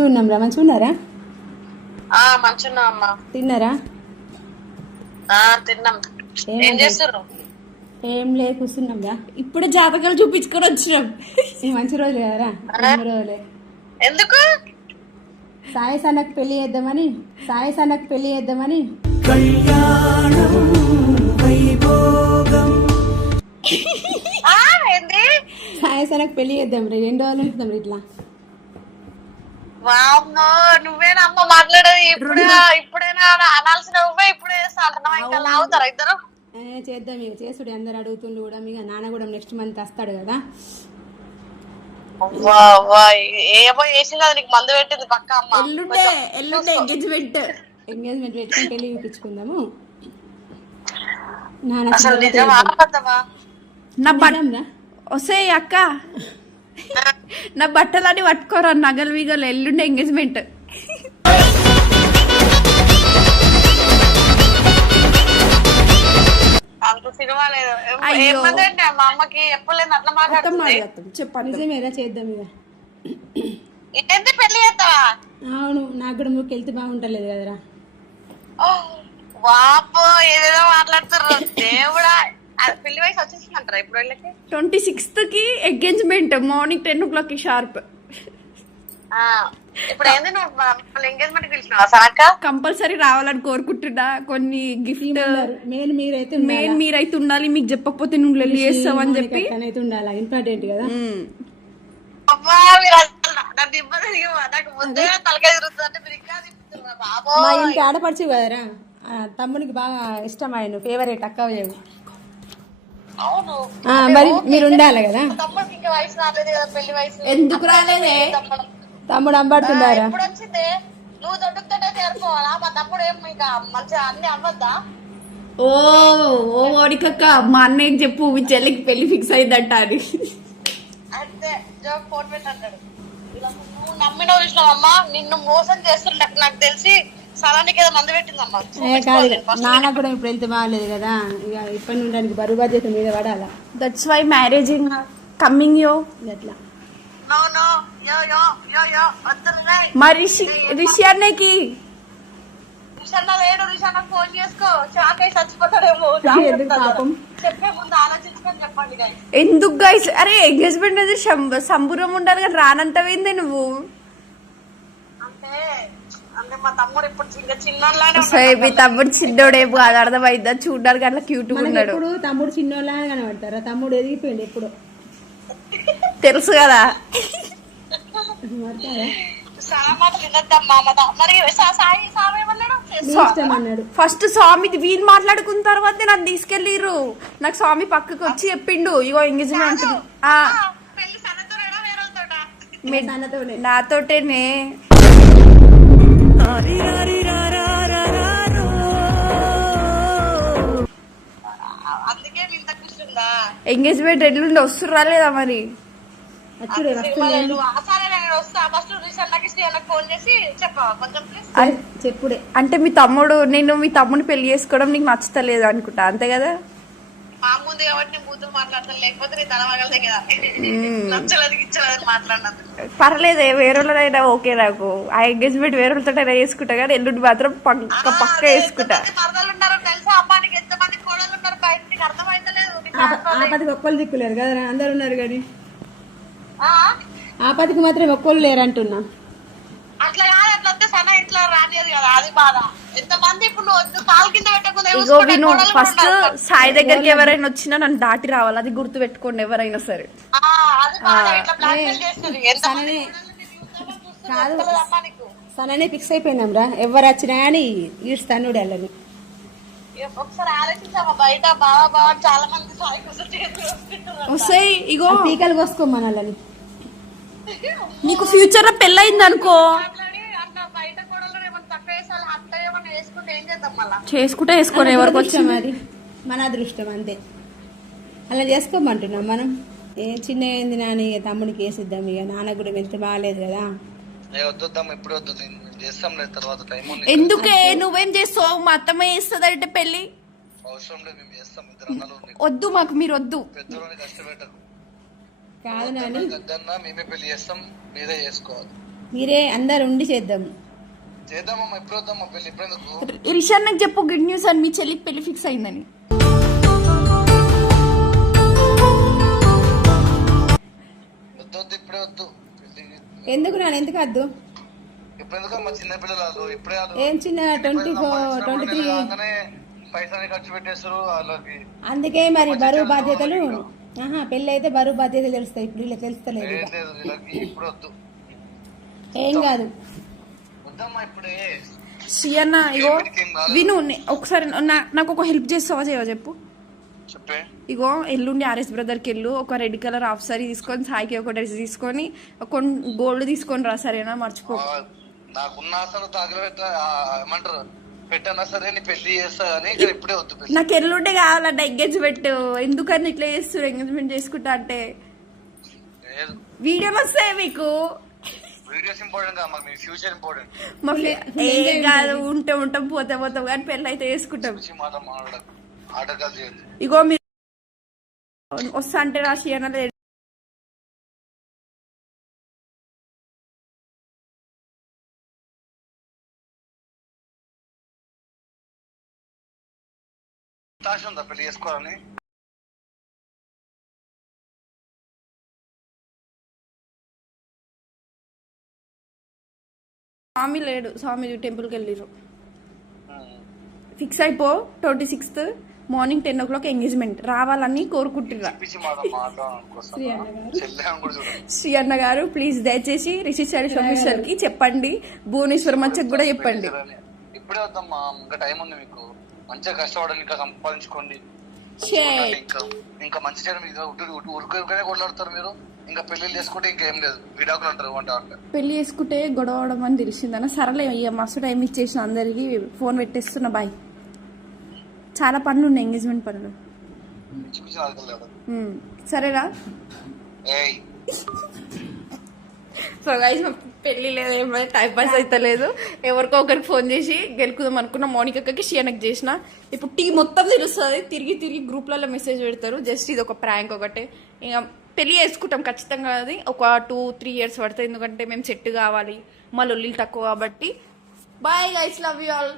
మంచిగా ఉన్నాం రా. మంచిగా ఉన్నారా? మంచిగా అమ్మా. తిన్నారా? తిన్నాం. ఏం చేస్తారు? ఏం లే, కూర్చున్నాం రా. ఇప్పుడు జాతకాలు చూపించుకొని వచ్చినాం. ఈ మంచి రోజులు కదరా, మంచి రోజులే. ఎందుకు? సాయి సన్నకు పెళ్లి చేద్దామని. ఏంది? సాయి సన్నకు పెళ్లి చేద్దాం రా. ఎన్ని రోజులు ఉంటున్నాం ఇట్లా? వామ్మో, నువ్వేనా అమ్మ మాట్లాడేది? ఇప్పుడైనా అనాల్సిన నువ్వే ఇప్పుడే అంటున్నావు. ఇంకా లాగుతారా ఇద్దరు? చేద్దాం ఇక. చేసుడు అందరు అడుగుతుండు కూడా. మీ నాన్న కూడా నెక్స్ట్ మంత్ వస్తాడు కదా. ఏమో చేసింది, అది నీకు మందు పెట్టింది పక్క అమ్మ. ఎల్లుండే ఎంగేజ్మెంట్ పెట్టుకుని పెళ్లి చూపించుకుందాము. అసలు నిజమా అబద్ధమా? వస్తే అక్క నా బట్టలని పట్టుకోరా, నగలు విగలు. ఎల్లుండే ఎంగేజ్మెంట్. అంత సినిమా లేదు. ఏమంటే మా అమ్మకి చెప్పలేదు, అట్లా మాట్లాడుతుంది. చెప్పండి. నిజమేదా? చేద్దాం ఇక. ఏంటి పెళ్లి చేస్తావా? అవును, నాకు కూడా మూకి వెళ్తే బాగుంటలేదు కదరా. వాపో, ఏదేదో మాట్లాడుతారు. దేవుడా, పెళ్లి వయసు వచ్చేసిందంటారా ఇప్పుడు వీళ్ళకి? 26th కి ఎంగేజ్మెంట్, మార్నింగ్ 10 o'clock షార్ప్. ఇప్పుడు ఏంది, నువ్వు ఎంగేజ్మెంట్ పిలిచినావా సనక్క? కంపల్సరీ రావాలని కోరుకుంటున్నా. కొన్ని గిఫ్ట్ మెయిన్ మీరైతే ఉండాలి. మీకు చెప్పకపోతే నువ్వు వెళ్ళి చేస్తావని చెప్పి ఉండాలి. ఇంపార్టెంట్ కదా. అబ్బా, మీరు నాకు ఇబ్బంది, నాకు ముందే తలకాయ తిరుగుతుందంటే మీరు ఇంకా తిప్పుతున్నారు బాబో. మా ఇంటి ఆడపడుచు కదరా, తమ్మునికి బాగా ఇష్టం. ఆయన ఫేవరెట్ అక్క. అవును, మరి మీరు ఉండాలి కదా. తమ్ముడికి ఇంకా వయసు రాలేదు కదా, పెళ్లి వయసు. ఎందుకు రాలేదే? తమ్ముడు అంబడుతున్నారా? ఇప్పుడు వచ్చింది. నువ్వు దొడ్డుకుంటే చేరుకోవాలా? మా తమ్ముడు ఏం ఇంకా మంచిగా అన్ని అవ్వద్దా? ఓ ఓడికక్క, మా అన్నయ్యకి చెప్పు మీ చెల్లికి పెళ్లి ఫిక్స్ అయిందంట అని. అంతే, జోక్ ఫోన్ పెట్టంటాడు. నువ్వు నమ్మినవు చూసినావమ్మా, నిన్ను మోసం చేస్తుండే నాకు తెలిసి. సలానికి ఏదో మందు పెట్టిందమ్మా. కాదు, నాన్న కూడా ఇప్పుడు వెళ్తే బాగాలేదు కదా. ఇక ఇప్పటి నుండి బరువు బాధ్యత మీద పడాలా. That's why marriage in coming యో. అట్లా మరి రిషి అన్నకి లేడు. రిషాన్న ఫోన్ చేసుకో, షాక్ అయి చచ్చిపోతాడేమో. చెప్పే ముందు ఆలోచించుకొని చెప్పండి guys. ఎందుకు గైస్? అరే ఎంగేజ్మెంట్ అనేది సంబురం ఉండాలి కదా, రానంతవేందే నువ్వు? అంటే మా తమ్ముడు ఇప్పుడు చిన్నోళ్ళనే. మీ తమ్ముడు చిన్నోడే కాదు, అర్థమైందా? చూడడానికి అట్లా క్యూట్ గా ఉన్నాడు. తమ్ముడు చిన్నోళ్ళ కనబడతారా? తమ్ముడు ఎదిగిపోయింది ఎప్పుడు, తెలుసు కదా. ఫస్ట్ స్వామి వీళ్ళు మాట్లాడుకున్న తర్వాత నన్ను తీసుకెళ్ళిర్రు. నాకు స్వామి పక్కకు వచ్చి చెప్పిండు, ఇగో ఎంగేజ్మెంట్ నాతోటేనే. ఎంగేజ్మెంట్ ఎట్లుండి వస్తుర్రా లేదా మరి? చెప్పుడే. అంటే మీ తమ్ముడు, నేను మీ తమ్ముడిని పెళ్లి చేసుకోవడం నీకు నచ్చుతలేదు అనుకుంటా, అంతే కదా? పర్లేదే, వేరేళ్ళైనా ఓకే నాకు. ఆ ఎంగేజ్మెంట్ వేరేతో చేసుకుంటా కానీ ఎల్లుండి మాత్రం పక్క వేసుకుంటా. ఆపదికి ఒక్కళ్ళు దిక్కులేరు కదా, అందరు ఉన్నారు కానీ ఆపదికి మాత్రం ఒక్కళ్ళు లేరు అంటున్నా. అట్లా కాదు, అట్లా వస్తే సన్న ఇంట్లో రానియదు కదా, అది బాధ. ఎంతమంది ఇప్పుడు నువ్వు కాలు కింద ఇగో విను, ఫస్ట్ సాయి దగ్గరికి ఎవరైనా వచ్చినా నన్ను దాటి రావాలి, అది గుర్తు పెట్టుకోండి ఎవరైనా సరే. కాదు, సననే ఫిక్స్ అయిపోయినాం రా. ఎవరు వచ్చినా కానీ ఈడుస్తాను వెళ్ళని. ఒకసారి ఆలోచించామా, బయట బాగా బాగా చాలా మంది వస్తాయి. ఇగో పీకలు కోసుకోమనాలని. నీకు ఫ్యూచర్ లో పెళ్ళయింది అనుకో, చేసుకుంటే వేసుకోండి. ఎవరికి వచ్చాం అది మన అదృష్టం అంతే. అలా చేసుకోమంటున్నాం మనం. ఏ చిన్న ఏంది నాని, తమ్ముడికి వేసిద్దాం. ఇక నాన్న కూడా వెళ్తే బాగాలేదు కదా. ఎందుకే నువ్వేం చేస్తావు? మా అత్తమ్మ చేస్తుంది అంటే పెళ్లి. వద్దు మాకు, మీరు వద్దు. కాదు నాని, మీరే అందరు ఉండి చేద్దాం. చేద్దామమ్మా, ఎప్పుడు వద్దామా పెళ్లి? ఇప్పుడెందుకు? రిషాన్ నాకు చెప్పు గుడ్ న్యూస్ అని, మీ చెల్లికి పెళ్లి ఫిక్స్ అయిందని. వద్దు, ఇప్పుడే వద్దు పెళ్లి. ఎందుకు నాన్న, ఎందుకు వద్దు? ఇప్పుడెందుకమ్మా? చిన్న పిల్లలు ఇప్పుడే ఏం చిన్న 24, 23. పైసలు ఖర్చు పెట్టేస్తారు వాళ్ళకి. అందుకే మరి బరువు బాధ్యతలు. పెళ్ళి అయితే బరువు బాధ్యతలు తెలుస్తాయి. ఇప్పుడు ఇలా తెలుస్తలేదు. ఏం లేదు వీళ్ళకి, ఇప్పుడు వద్దు. ఏం కాదు. వద్దమ్మా ఇప్పుడే. శ్రీ అన్న ఇగో విను, ఒకసారి నాకు ఒక హెల్ప్ చేస్తావా చేయవా చెప్పు. చెప్పే. ఇగో ఎల్లుండి ఆర్ఎస్ బ్రదర్కి వెళ్ళు, ఒక రెడ్ కలర్ హాఫ్ సారీ తీసుకొని, సాయికి ఒక డ్రెస్ తీసుకొని, ఒక గోల్డ్ తీసుకొని రా, సరేనా? మర్చిపో. నాకున్న అసలు తగలబెట్ట ఏమంటారు పెట్టన్నా సరే, నీ పెళ్లి చేస్తా కానీ ఇక్కడ ఇప్పుడే వద్దు పెళ్లి. నాకు ఎల్లుండే కావాలంట ఎంగేజ్మెంట్. ఎందుకని ఇట్లా చేస్తారు? ఎంగేజ్మెంట్ చేసుకుంటా అంటే లేదు. వీడియోలు వస్తాయి మీకు. వీడియోస్ ఇంపార్టెంట్ కాదు, మాకు మీ ఫ్యూచర్ ఇంపార్టెంట్. మా ఏం కాదు, ఉంటాం పోతాం కానీ పెళ్ళి అయితే చేసుకుంటాం. మాట మాట్లాడదు, ఆటకాలు చేయదు. ఇగో మీరు వస్తా అంటే రాసి అన్నది తాష ఉందా పెళ్లి చేసుకోవాలని? స్వామి లేడు, స్వామి టెంపుల్కి వెళ్ళిరు. ఫిక్స్ అయిపో. 26th morning 10 o'clock engagement. రావాలని కోరుకుంటున్నా. శ్రీ అన్న గారు ప్లీజ్ దయచేసి రిషి శారీస్ ఆఫీసర్ కి చెప్పండి, భువనేశ్వర్ మంచకు కూడా చెప్పండి. ఇప్పుడే వద్దమ్మా, ఇంకా టైం ఉంది మీకు. మంచిగా కష్టపడండి, ఇంకా సంపాదించుకోండి. ఇంకా మంచి చేయడం ఊరుకునే కొట్లాడతారు మీరు. ఇంకా పెళ్లి చేసుకుంటే ఇంకేం లేదు, విడాకులు అంటారు. పెళ్లి చేసుకుంటే గొడవడం అని తెలిసిందన్న. సరలే, ఇక మస్తు టైం ఇచ్చేసిన అందరికి. ఫోన్ పెట్టేస్తున్నా, బాయ్. చాలా పనులు ఉన్నాయి, ఎంగేజ్మెంట్ పనులు. సరేనా? సో గైస్, పెళ్లి లేదు, ఏమైనా టైం పాస్ అయితే లేదు. ఎవరికో ఒకరికి ఫోన్ చేసి గెలుకుదాం అనుకున్న. మౌనికకి షియానకి చేసిన. ఇప్పుడు టీ మొత్తం తెలుస్తుంది. తిరిగి గ్రూప్లలో మెసేజ్ పెడతారు. జస్ట్ ఇది ఒక ప్రాంక్ ఒకటే. ఇక పెళ్లి చేసుకుంటాం ఖచ్చితంగా. అది ఒక 2-3 years పడుతుంది, ఎందుకంటే మేము సెట్ కావాలి. మా లొల్లీలు తక్కువ కాబట్టి. Bye guys, love you all.